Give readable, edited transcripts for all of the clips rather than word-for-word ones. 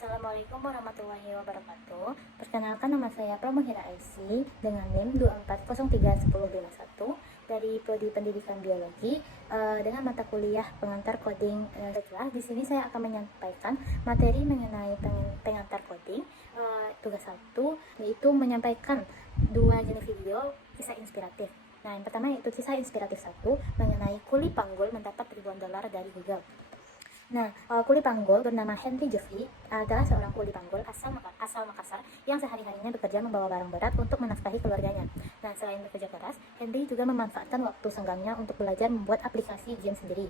Assalamualaikum warahmatullahi wabarakatuh. Perkenalkan, nama saya Pramuhira Aisy dengan NIM 2403151 dari Prodi Pendidikan Biologi dengan mata kuliah pengantar coding. Setelah di sini saya akan menyampaikan materi mengenai pengantar coding. Tugas 1 yaitu menyampaikan dua jenis video kisah inspiratif. Nah, yang pertama yaitu kisah inspiratif 1 mengenai kuli panggul mendapat ribuan dolar dari Google. Nah, kuli panggul bernama Henry Jeffrey adalah seorang kuli panggul asal Makassar yang sehari-harinya bekerja membawa barang berat untuk menafkahi keluarganya. Nah, selain bekerja keras, Henry juga memanfaatkan waktu senggangnya untuk belajar membuat aplikasi game sendiri.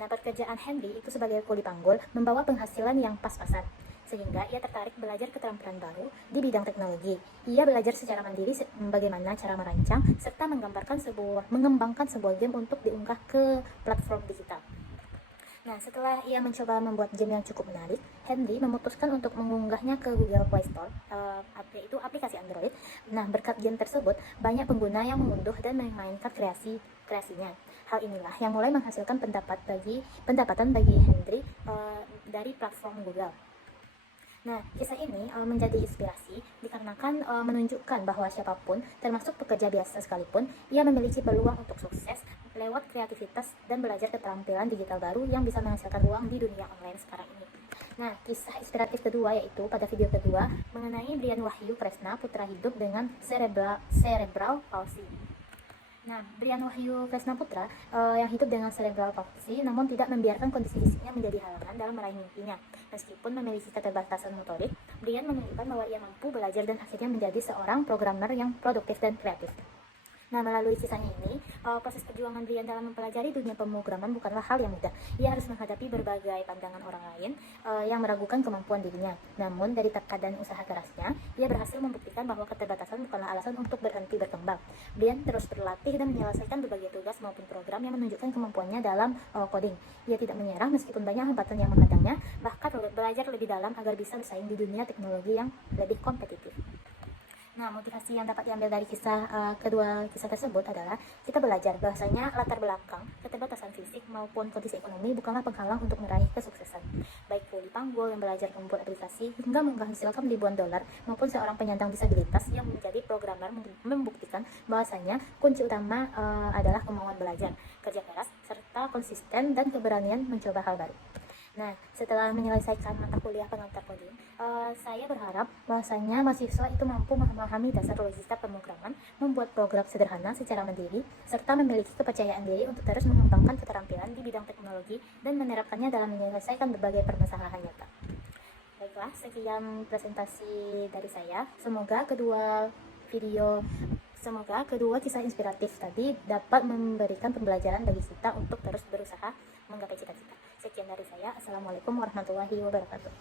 Nah, pekerjaan Henry itu sebagai kuli panggul membawa penghasilan yang pas-pasan, sehingga ia tertarik belajar keterampilan baru di bidang teknologi. Ia belajar secara mandiri bagaimana cara merancang serta mengembangkan sebuah game untuk diunggah ke platform digital. Nah, setelah ia mencoba membuat game yang cukup menarik, Henry memutuskan untuk mengunggahnya ke Google Play Store, yaitu aplikasi Android. Nah, berkat game tersebut, banyak pengguna yang mengunduh dan memainkan kreasinya. Hal inilah yang mulai menghasilkan pendapatan bagi Henry dari platform Google. Nah, kisah ini menjadi inspirasi dikarenakan menunjukkan bahwa siapapun, termasuk pekerja biasa sekalipun, ia memiliki peluang untuk sukses lewat kreativitas dan belajar keterampilan digital baru yang bisa menghasilkan uang di dunia online sekarang ini. Nah, kisah inspiratif kedua yaitu pada video kedua mengenai Brian Wahyu Kresna Putra hidup dengan cerebral palsy. Nah, Brian Wahyu Kresna Putra yang hidup dengan cerebral palsy namun tidak membiarkan kondisi fisiknya menjadi halangan dalam meraih mimpinya. Meskipun memiliki keterbatasan motorik, Brian menunjukkan bahwa ia mampu belajar dan akhirnya menjadi seorang programmer yang produktif dan kreatif. Nah, melalui kisahnya ini, proses perjuangan Brian dalam mempelajari dunia pemrograman bukanlah hal yang mudah. Ia harus menghadapi berbagai pandangan orang lain yang meragukan kemampuan dirinya. Namun, dari tekad dan usaha kerasnya, ia berhasil membuktikan bahwa keterbatasan bukanlah alasan untuk berhenti berkembang. Brian terus berlatih dan menyelesaikan berbagai tugas maupun program yang menunjukkan kemampuannya dalam coding. Ia tidak menyerah meskipun banyak hambatan yang menghadangnya, bahkan belajar lebih dalam agar bisa bersaing di dunia teknologi yang lebih kompetitif. Nah, motivasi yang dapat diambil dari kedua kisah tersebut adalah kita belajar bahwasanya latar belakang, keterbatasan fisik maupun kondisi ekonomi bukanlah penghalang untuk meraih kesuksesan. Baik kuli panggul yang belajar membuat aplikasi hingga menghasilkan ribuan dolar maupun seorang penyandang disabilitas yang menjadi programmer membuktikan bahwasanya kunci utama adalah kemauan belajar, kerja keras, serta konsisten dan keberanian mencoba hal baru. Nah, setelah menyelesaikan mata kuliah pengantar coding, saya berharap bahwasanya mahasiswa itu mampu memahami dasar logika pemrograman, membuat program sederhana secara mandiri, serta memiliki kepercayaan diri untuk terus mengembangkan keterampilan di bidang teknologi dan menerapkannya dalam menyelesaikan berbagai permasalahan nyata. Baiklah, sekian presentasi dari saya. Semoga kedua kisah inspiratif tadi dapat memberikan pembelajaran bagi kita untuk terus berusaha menggapai cita-cita. Sekian dari saya. Assalamualaikum warahmatullahi wabarakatuh.